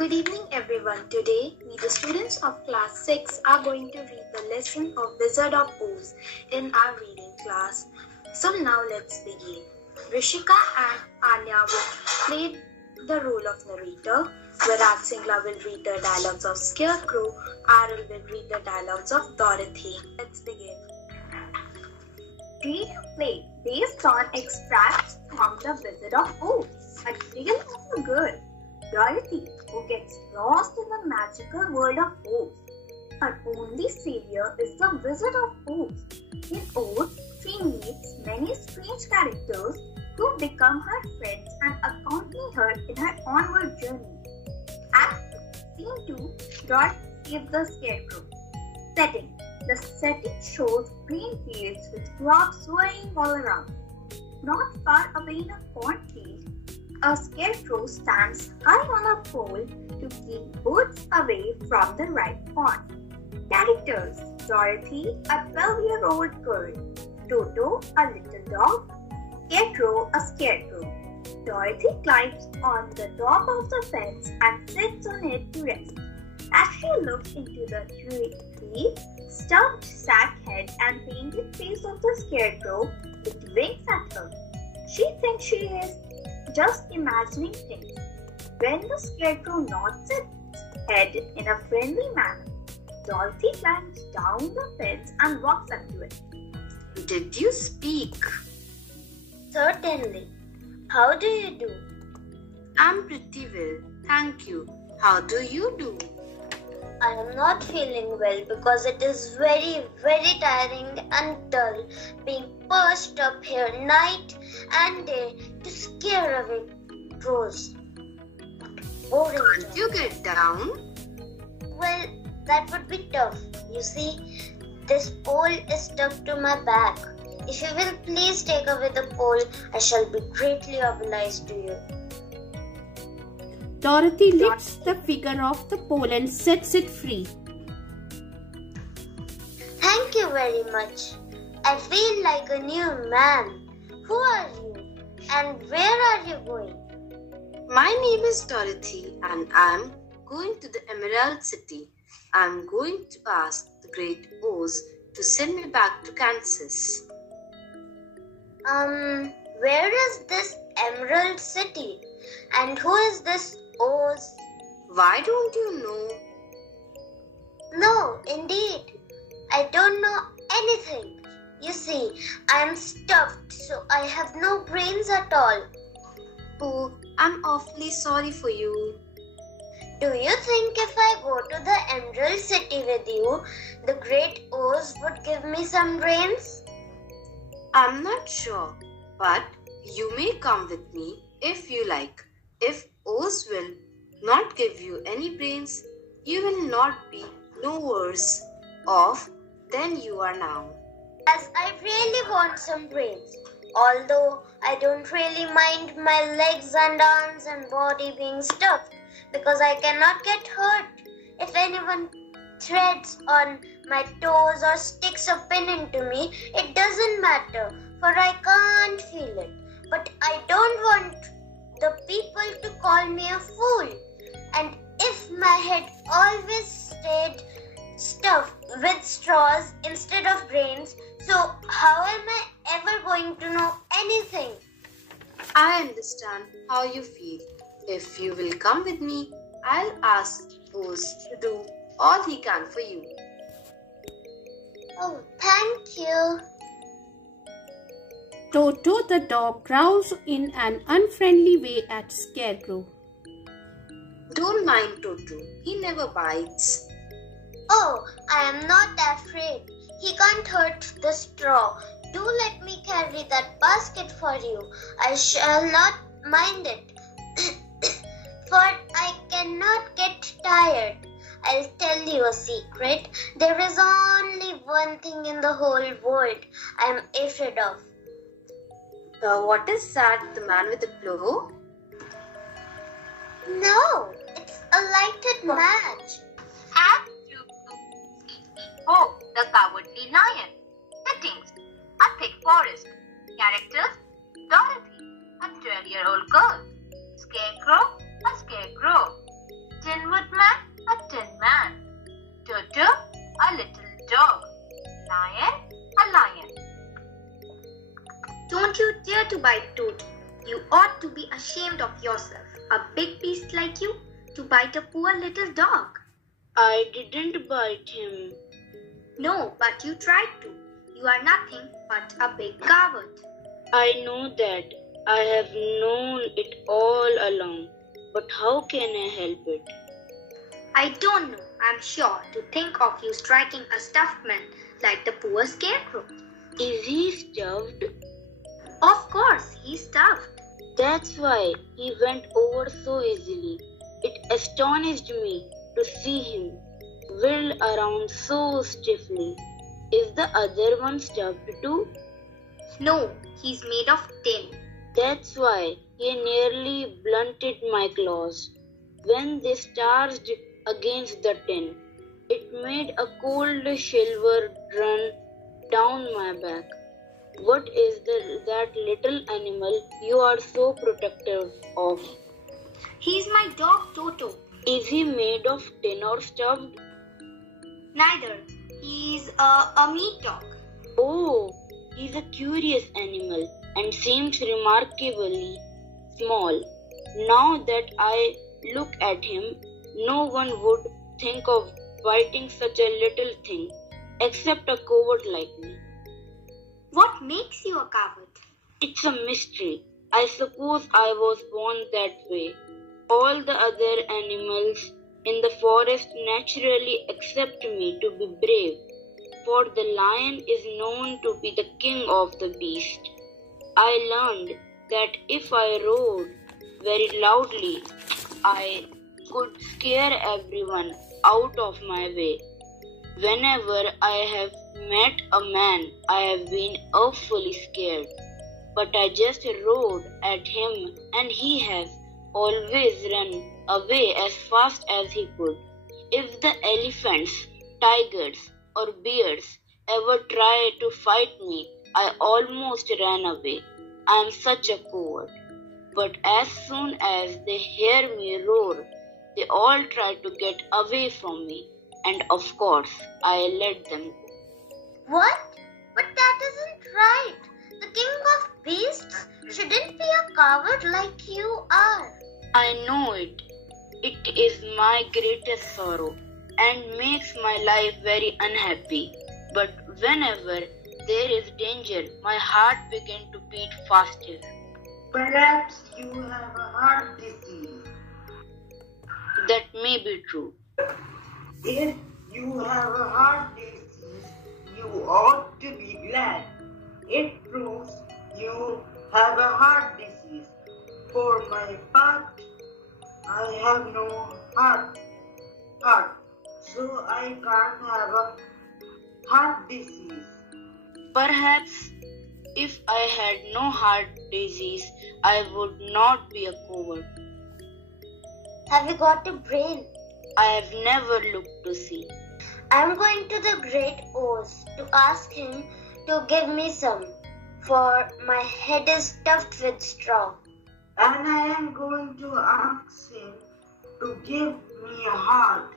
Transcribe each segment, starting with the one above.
Good evening everyone. Today, we the students of class 6 are going to read the lesson of Wizard of Oz in our reading class. So now let's begin. Rishika and Anya will play the role of narrator. Viraj Singla will read the dialogues of Scarecrow. Aaral will read the dialogues of Dorothy. Let's begin. Read a play based on extracts from the Wizard of Oz, a tale of a girl, Dorothy, who gets lost in the magical world of Oz. Her only savior is the Wizard of Oz. In Oz, she meets many strange characters who become her friends and accompany her in her onward journey. Act 2, Scene 2, Dorothy saves the Scarecrow. Setting. The setting shows green fields with crops swaying all around. Not far away in a cornfield, a scarecrow stands high on a pole to keep birds away from the ripe corn. Characters: Dorothy, a 12-year-old girl; Toto, a little dog; Scarecrow, a scarecrow. Dorothy climbs on the top of the fence and sits on it to rest. As she looks into the three stuffed sack head and painted face of the scarecrow, it winks at her. She thinks she is just imagining things. When the scarecrow nods its head in a friendly manner, Dorothy climbs down the fence and walks up to it. Did you speak? Certainly. How do you do? I'm pretty well, thank you. How do you do? I am not feeling well because it is very, very tiring and dull being perched up here night and day to scare away crows. Boring. Can't you get down? Well, that would be tough. You see, this pole is stuck to my back. If you will please take away the pole, I shall be greatly obliged to you. Dorothy lifts the figure off the pole and sets it free. Thank you very much. I feel like a new man. Who are you? And where are you going? My name is Dorothy and I'm going to the Emerald City. I'm going to ask the Great Oz to send me back to Kansas. Where is this Emerald City? And who is this Oz? Why don't you know? No, indeed. I don't know anything. You see, I am stuffed, so I have no brains at all. Oh, I'm awfully sorry for you. Do you think if I go to the Emerald City with you, the Great Oz would give me some brains? I'm not sure, but you may come with me if you like. If Oz will not give you any brains, you will not be no worse off than you are now. As I really want some brains, although I don't really mind my legs and arms and body being stuffed because I cannot get hurt. If anyone treads on my toes or sticks a pin into me, it doesn't matter, for I can't feel it. But I don't want the people to call me a fool. And if my head always stayed stuffed with straws instead of brains, so how am I ever going to know anything? I understand how you feel. If you will come with me, I'll ask Oz to do all he can for you. Oh, thank you. Toto the dog growls in an unfriendly way at Scarecrow. Don't mind Toto, he never bites. Oh, I am not afraid. He can't hurt the straw. Do let me carry that basket for you. I shall not mind it, for I cannot get tired. I'll tell you a secret. There is only one thing in the whole world I am afraid of. What is that, the man with the plow? No, it's a lighted match. Act 2, Oh, the Cowardly Lion. Settings: a thick forest. Characters: Dorothy, a 12-year-old girl. Scarecrow, a scarecrow. Tin Woodman, a tin man. Toto, a little dog. Lion, a lion. Don't you dare to bite Toto. You ought to be ashamed of yourself, a big beast like you, to bite a poor little dog. I didn't bite him. No, but you tried to. You are nothing but a big coward. I know that. I have known it all along. But how can I help it? I don't know, I'm sure, to think of you striking a stuffed man like the poor scarecrow. Is he stuffed? Of course, he's stuffed. That's why he went over so easily. It astonished me to see him whirl around so stiffly. Is the other one stuffed too? No, he's made of tin. That's why he nearly blunted my claws. When they charged against the tin, it made a cold shiver run down my back. What is that little animal you are so protective of? He's my dog Toto. Is he made of tin or stuffed? Neither. He's a meat dog. Oh, he's a curious animal and seems remarkably small. Now that I look at him, no one would think of biting such a little thing, except a coward like me. What makes you a coward? It's a mystery. I suppose I was born that way. All the other animals in the forest naturally accept me to be brave, for the lion is known to be the king of the beast. I learned that if I roared very loudly, I could scare everyone out of my way. Whenever I have met a man, I have been awfully scared. But I just roared at him and he has always run away as fast as he could. If the elephants, tigers or bears ever tried to fight me, I almost ran away. I am such a coward. But as soon as they hear me roar, they all try to get away from me. And of course, I let them go. What? But that isn't right. The king of beasts shouldn't be a coward like you are. I know it. It is my greatest sorrow and makes my life very unhappy. But whenever there is danger, my heart begins to beat faster. Perhaps you have a heart disease. That may be true. If you have a heart disease, you ought to be glad. It proves you have a heart disease. For my part, I have no heart, so I can't have a heart disease. Perhaps if I had no heart disease, I would not be a coward. Have you got a brain? I have never looked to see. I'm going to the great Oz to ask him to give me some, for my head is stuffed with straw. And I am going to ask him to give me a heart.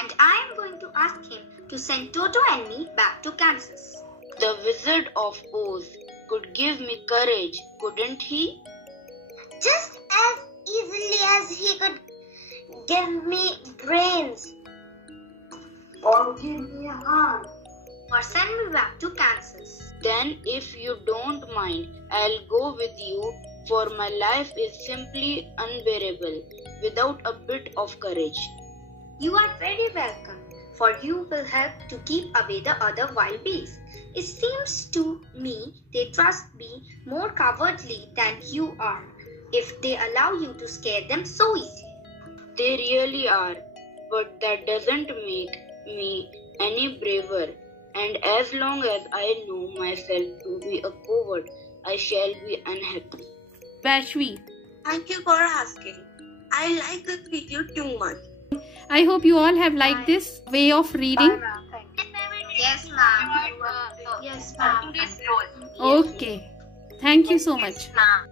And I am going to ask him to send Toto and me back to Kansas. The Wizard of Oz could give me courage, couldn't he? Just as easily as he could give me brains. Or give me a heart. Or send me back to Kansas. Then, if you don't mind, I'll go with you, for my life is simply unbearable without a bit of courage. You are very welcome, for you will help to keep away the other wild beasts. It seems to me they trust me more cowardly than you are, if they allow you to scare them so easily. They really are, but that doesn't make me any braver. And as long as I know myself to be a coward, I shall be unhappy. Vaishvi, Thank you for asking. I like this video too much. I hope you all have liked this way of reading. Yes, ma'am. Yes, ma'am. Today's role. Okay. Thank you so much. Ma'am.